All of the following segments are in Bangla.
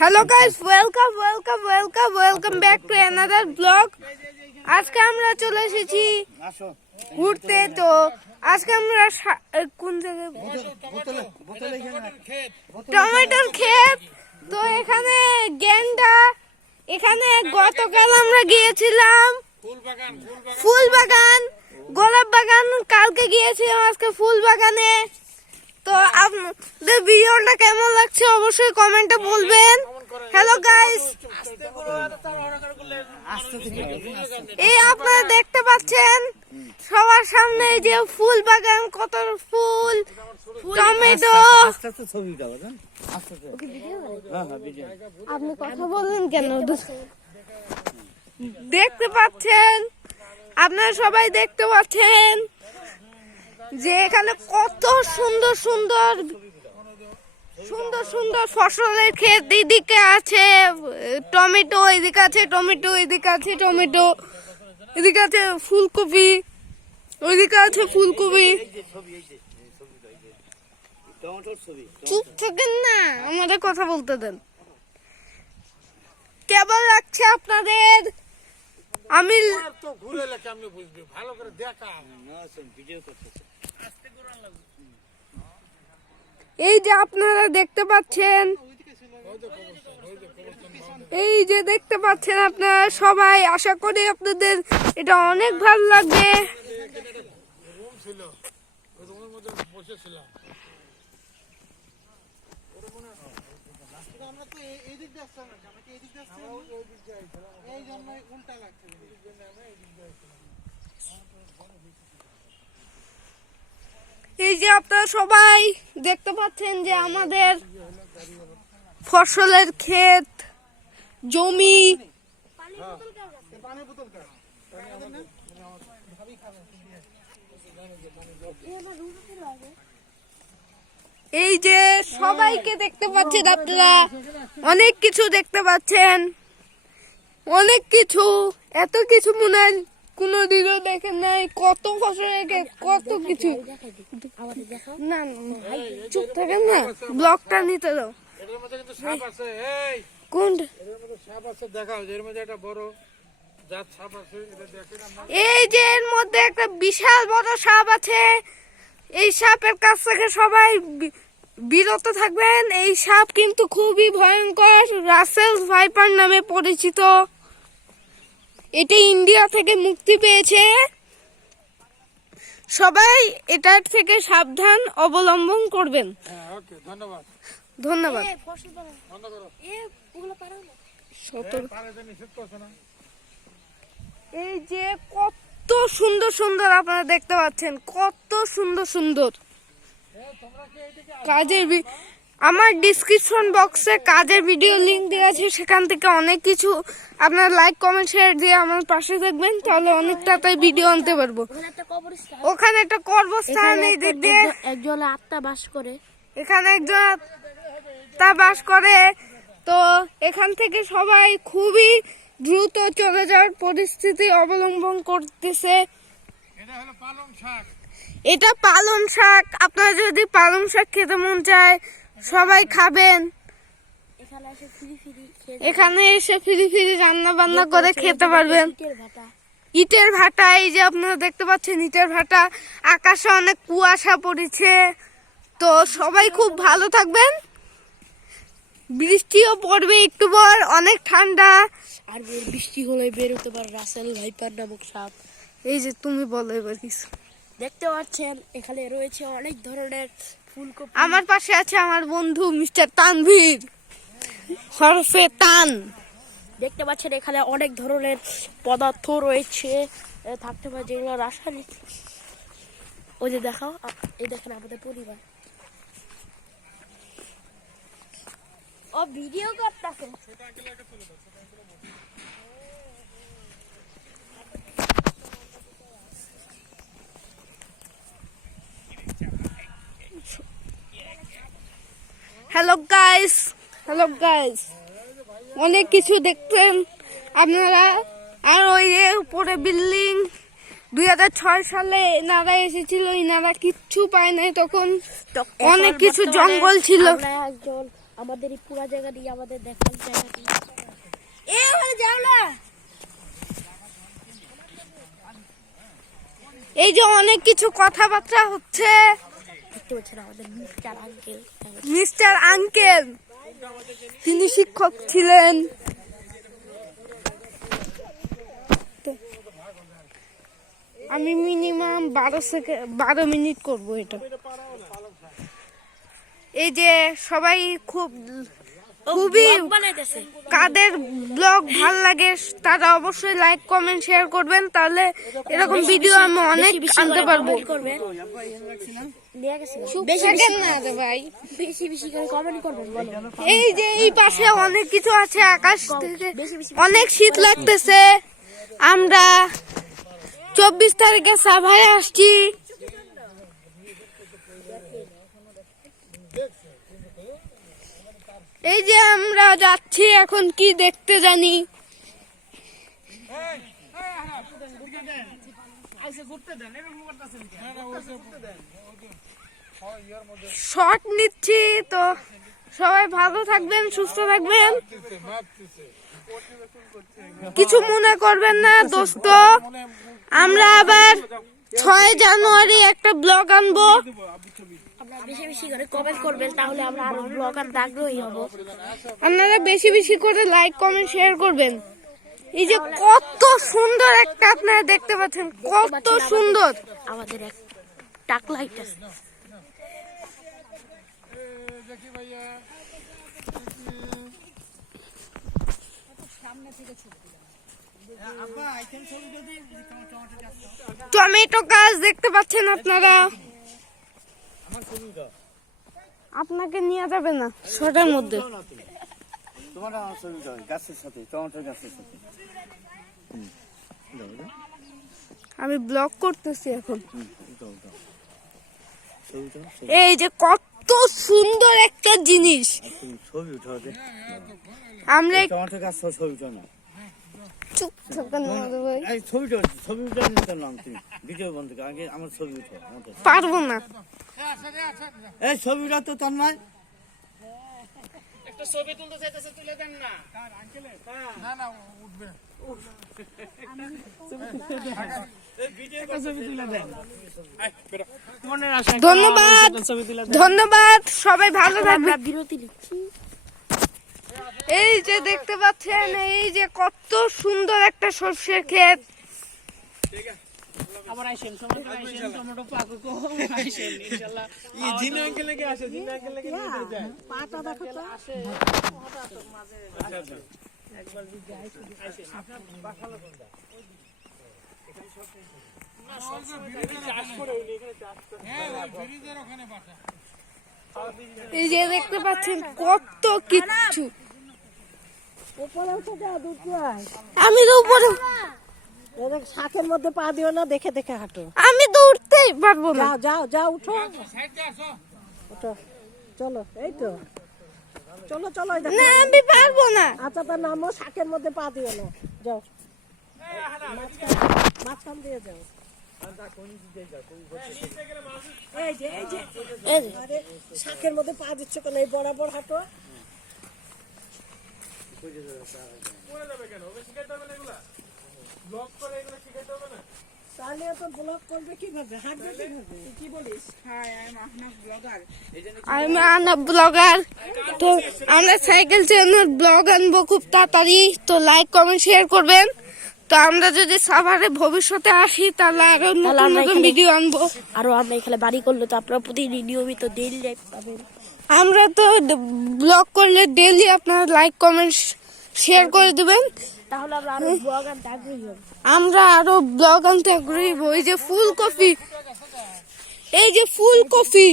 Hello guys, welcome back to another blog. আজকে আমরা চলে এসেছি ঘুরতে। তো আজকে আমরা কোন জায়গায়? টমেটোর ক্ষেত। তো এখানে গেন্ডা, এখানে গতকাল আমরা গিয়েছিলাম ফুল বাগান, গোলাপ বাগান। কালকে গিয়েছিলাম, আজকে ফুল বাগানে। তো আপনাদের ভিডিওটা কেমন লাগছে অবশ্যই কমেন্টে বলবেন। হ্যালো গাইস, এই আপনারা দেখতে পাচ্ছেন সবার সামনে যে ফুল বাগান, কত ফুল, টমেটো। আপনি কথা বললেন কেন? দেখতে পাচ্ছেন, আপনারা সবাই দেখতে পাচ্ছেন যে এখানে কত সুন্দর সুন্দর ফসলের ক্ষেত। এদিকে আছে টমেটো, এদিকে আছে টমেটো, এদিকে আছে টমেটো, এদিকে আছে ফুলকপি, ওইদিকে আছে ফুলকপি। চুপ থাকেন না, আমাদের কথা বলতে দেন। কেমন লাগছে আপনাদের? আমি এই যে আপনারা দেখতে পাচ্ছেন, এই যে দেখতে পাচ্ছেন আপনারা সবাই, আশা করি আপনাদের এটা অনেক ভালো লাগবে। এই যে আপনারা সবাই দেখতে পাচ্ছেন যে আমাদের ফসলের ক্ষেত, জমি। এই যে সবাইকে দেখতে পাচ্ছেন আপনারা, অনেক কিছু দেখতে পাচ্ছেন, অনেক কিছু, এত কিছু মনে হয় কোনদিনও দেখেন নাই। কত ফসলের ক্ষেত, কত কিছু। না চুপ থাকেন না, ব্লগটা নিতে দাও। এই যে এর মধ্যে একটা বিশাল বড় সাপ আছে। এই সাপের কাছ থেকে সবাই বিরত থাকবেন। এই সাপ কিন্তু খুবই ভয়ঙ্কর, রাসেল ভাইপার নামে পরিচিত। এটি ইন্ডিয়া থেকে মুক্তি পেয়েছে। সবাই এটার থেকে সাবধান অবলম্বন করবেন। ধন্যবাদ। এই যে কত সুন্দর সুন্দর আপনারা দেখতে পাচ্ছেন, কত সুন্দর সুন্দর কাজের। আমার ডিসক্রিপশন বক্সে কাজের ভিডিও লিংক দেওয়া আছে, সেখান থেকে অনেক কিছু আপনারা লাইক কমেন্ট শেয়ার দিয়ে আমার পাশে থাকবেন, তাহলে অনেক তাড়াতাড়ি ভিডিও আনতে পারবো। ওখানে একটা কবরস্থান, এই দিক দিয়ে একজন আত্মা বাস করে, এখানে একজন আত্মা বাস করে। তো এখান থেকে সবাই খুবই দ্রুত চলে যাওয়ার পরিস্থিতি অবলম্বন করতেছে। এটা পালং শাক। আপনারা যদি পালং শাক খেতে মন চায় সবাই খাবেন। এখানে এসে ফ্রি রান্না বান্না করে খেতে পারবেন। ইটের ভাটা, এই যে আপনারা দেখতে পাচ্ছেন ইটের ভাটা। আকাশে অনেক কুয়াশা পড়েছে। তো সবাই খুব ভালো থাকবেন। বৃষ্টিও পড়বে একটু পর, অনেক ঠান্ডা। আর বৃষ্টি হলে বেরোতে পারে রাসেল ভাইপার নামক সাপ। এই যে তুমি বলো এবার কিছু। দেখতে পাচ্ছেন এখানে রয়েছে অনেক ধরনের ফুলকপি। আমার পাশে আছে আমার বন্ধু মিস্টার তানভীর হরফে তান। দেখতে পাচ্ছেন এখানে অনেক ধরনের পদার্থ রয়েছে, থাকতে পারে যেগুলো রাসায়নিক। ওই যে দেখাও, এই দেখেন আমাদের পরিবার। ও ভিডিও করতেছে। হ্যালো গাইস, অনেক কিছু দেখতেন আপনারা। আর ওই যে উপরে বিল্ডিং, 2006 সালে এনারা এসেছিল, এনারা কিচ্ছু পায় নাই তখন, অনেক কিছু জঙ্গল ছিল। আমাদের এই পুরা জায়গাটি আমাদের দেখার জায়গাটি ওখানে যাও না। এই যে অনেক কিছু কথাবার্তা হচ্ছে। দেখতে পাচ্ছেন আমাদের মিস্টার আঙ্কেল তিনি শিক্ষক ছিলেন। আমি মিনিমাম 12 মিনিট করব এটা। এই যে সবাই খুবই বানাইতেছে। কাদের ব্লগ ভাল লাগে তারা অবশ্যই লাইক কমেন্ট শেয়ার করবেন, তাহলে এরকম ভিডিও আমি অনেক আনতে পারবো। বেশি বেশি করে কমেন্ট করবেন বলো। এই যে এই পাশে অনেক কিছু আছে, আকাশ থেকে অনেক শীত লাগতেছে। আমরা 24 তারিখে সাভারে আসছি। এই যে আমরা যাচ্ছি এখন কি দেখতে জানি। শর্ট নিচ্ছি তো, সবাই ভালো থাকবেন, সুস্থ থাকবেন, কিছু মনে করবেন না দোস্ত। আমরা আবার 6 জানুয়ারি একটা ব্লগ আনবো। বেশি বেশি করে কমেন্ট করবেন, তাহলে আমরা আরো ব্লগ আনতে আগ্রহী হব। আপনারা বেশি বেশি করে লাইক কমেন্ট শেয়ার করবেন। এই যে কত সুন্দর একটা আপনারা দেখতে পাচ্ছেন, কত সুন্দর। আমাদের এক টাক লাইট আছে। টমেটো গাছ দেখতে পাচ্ছেন আপনারা। আপনাকে নিয়ে যাবে না শর্টের মধ্যে। আমি ব্লগ করতেছি এখন। এই যে কত সুন্দর একটা জিনিস। আমরা চুপ থাকেন পারবো না। এই ছবিটা তো তোর নয়। একটা ছবি তুলতে চাইতেছে, তুলে দেন না। না না উঠবে। ধন্যবাদ ধন্যবাদ, সবাই ভালো থাকবে। বিরতি নিচ্ছি। এই যে দেখতে পাচ্ছেন, এই যে কত সুন্দর একটা সর্ষের ক্ষেত। আবার আইসেন, সময় করে আইসেন, টমেটো পাকুকো আইসেন ইনশাআল্লাহ। এই জিনা আঙ্কেল লাগে আসে, জিনা আঙ্কেল লাগে নিয়ে যায়। পাটা দেখো তো আসে হঠাৎ মাঝে। আচ্ছা একবার যদি আইসেন আপনার বাসা কোনটা? এখানে সব না সব চাষ করে উনি এখানে চাষ করে। হ্যাঁ ওই ব্রিজের ওখানে বাসা। এই যে দেখতে পাচ্ছেন কত কিছু। উপরে উঠে যাও, দুটো আয়। আমি তো উপরে, শাকের মধ্যে পা দিও না, দেখে দেখে হাঁটো। আমি তো উঠতেই পারবো না। যাও যাও যাও, উঠো সাইডে আসো। উঠো, চলো। এই তো চলো চলো। না আমি পারবো না। আচ্ছা তা নামো, শাকের মধ্যে পা দিও না, যাও মাঝখান দিয়ে যাও। এই যে এই যে আরে শাকের মধ্যে পা দিচ্ছ কেন? এই বরাবর হাঁটো। তাহলে তো ব্লগ করবে কিভাবে, হাঁটবে কিভাবে? কি বলিস? আমি আনা ব্লগার, তো আমরা সাইকেল চালানোর ব্লগ আনবো খুব তাড়াতাড়ি। তো লাইক কমেন্ট শেয়ার করবেন। তো আমরা যদি সাভারে ভবিষ্যতে আসি তাহলে আরো নতুন নতুন ভিডিও আনবো। আরো আমরা এখানে বাড়ি করলে তো আপনারা প্রতিদিন নিয়মিত ডেইলি লাইভ পাবেন। আমরা তো ব্লগ করলে ডেইলি আপনারা লাইক কমেন্ট শেয়ার করে দিবেন, তাহলে আমরা আরো ব্লগ আনতে আগ্রহী হব। আমরা আরো ব্লগ আনতে আগ্রহী হব। এই যে ফুলকপি, এই যে ফুলকপি,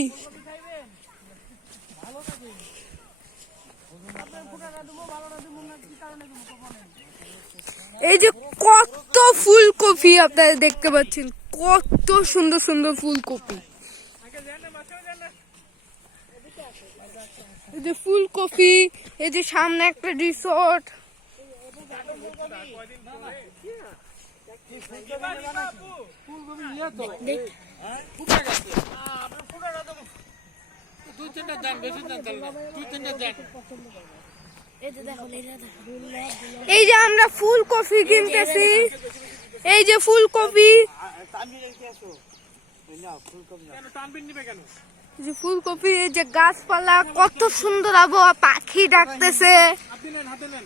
এই যে কত ফুলকপি আপনারা দেখতে পাচ্ছেন, কত সুন্দর সুন্দর ফুলকপি। এই যে ফুলকপি, এই যে সামনে একটা রিসোর্ট। দুই তিনটা দেন, বেশি দেন তাহলে না। দুই তিনটা দেন। এই যে দেখো লীলা দেখো। এই যে আমরা ফুলকপি কিনতেছি, এই যে ফুলকপি, কেন তানবির নিবে কেন? এই যে ফুলকপি, এই যে গাছপালা, কত সুন্দর আবহাওয়া, পাখি ডাকতেছে। হাতে নেন, হাতে নেন।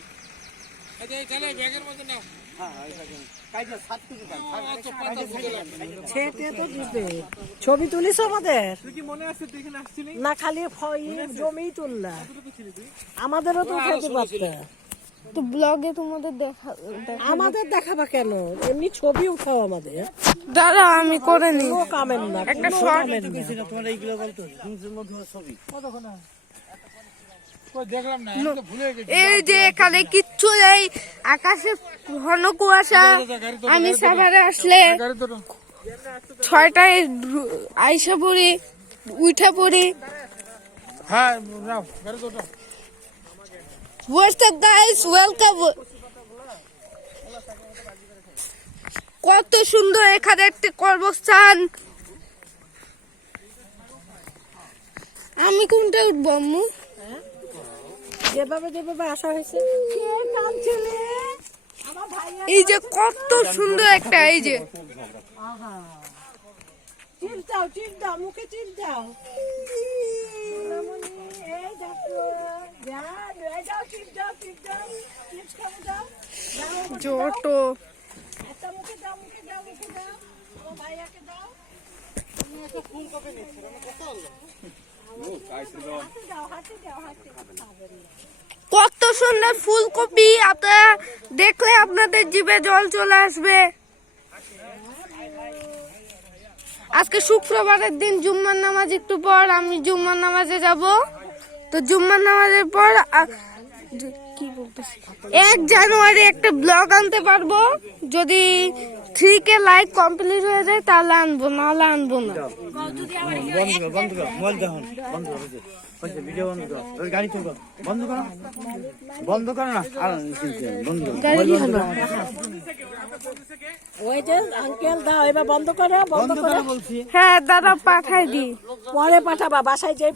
এই যে তাহলে ব্যাগের মধ্যে নাও। ছবি তুলিস আমাদের তুই কি মনে আছে তুই এখানে আসছিলি? না খালি জমি তুললা আমাদেরও তো উঠাইতে পারতে তো ব্লগে তোমাদের আমাদের দেখাবা কেন এমনি ছবি উঠাও আমাদের দাঁড়া আমি করে নি কোনো কামের না একটা কোনো শর্ট। কামের না। তোমার এইগুলো বলতো হিংসের মধ্যে ছবি কই দেখলাম না, আমি তো ভুলে গেছি। এই যে এখানে কিচ্ছু নেই, আকাশে ঘন কুয়াশা। আমি সাভারে আসলে গাড়ি ধরো। 6টায় আইসা পড়ি, উঠা পড়ি। হ্যাঁ, নাও, গাড়ি ধরো। What's up guys, welcome. কত সুন্দর এখানে একটি কর্মস্থান। আমি কোনটা উঠবো আম্মু? যেভাবে যেভাবে আসা হয়েছে কে কাঁদছিলে? আমার ভাইয়া এই যে কত সুন্দর একটা, এই যে চিল দাও মুখে চিল দাও সোনামণি, এই দেখো যা লয়ে যাও চিল দাও চিপস খাবে দাও জটো। একটা মুখে দাও আমার ভাইয়াকে দাও হাতে দাও কত সুন্দর ফুলকপি, আপনারা দেখলে আপনাদের জিভে জল চলে আসবে। আজকে শুক্রবারের দিন, জুম্মার নামাজ একটু পর আমি জুম্মার নামাজে যাব। তো জুম্মার নামাজের পর কি বলতেছি, 1 জানুয়ারি একটা ব্লগ আনতে পারবো। যদি 3K লাইক কমপ্লিট হয়ে যায় তাহলে আনবো, নাহলে আনবো না। বন্ধ করো মোবাইল দেখুন, বন্ধ করো ভিডিও বন্ধ করো, ওই গাড়ি চলবে, বন্ধ করো না আর বন্ধ করো, গাড়ি হলো ওই যে আঙ্কেল দাও এবার বন্ধ করো বন্ধ করো বলছি। হ্যাঁ দাদা পাঠাই দি। পরে পাঠাবা বাসায় যেই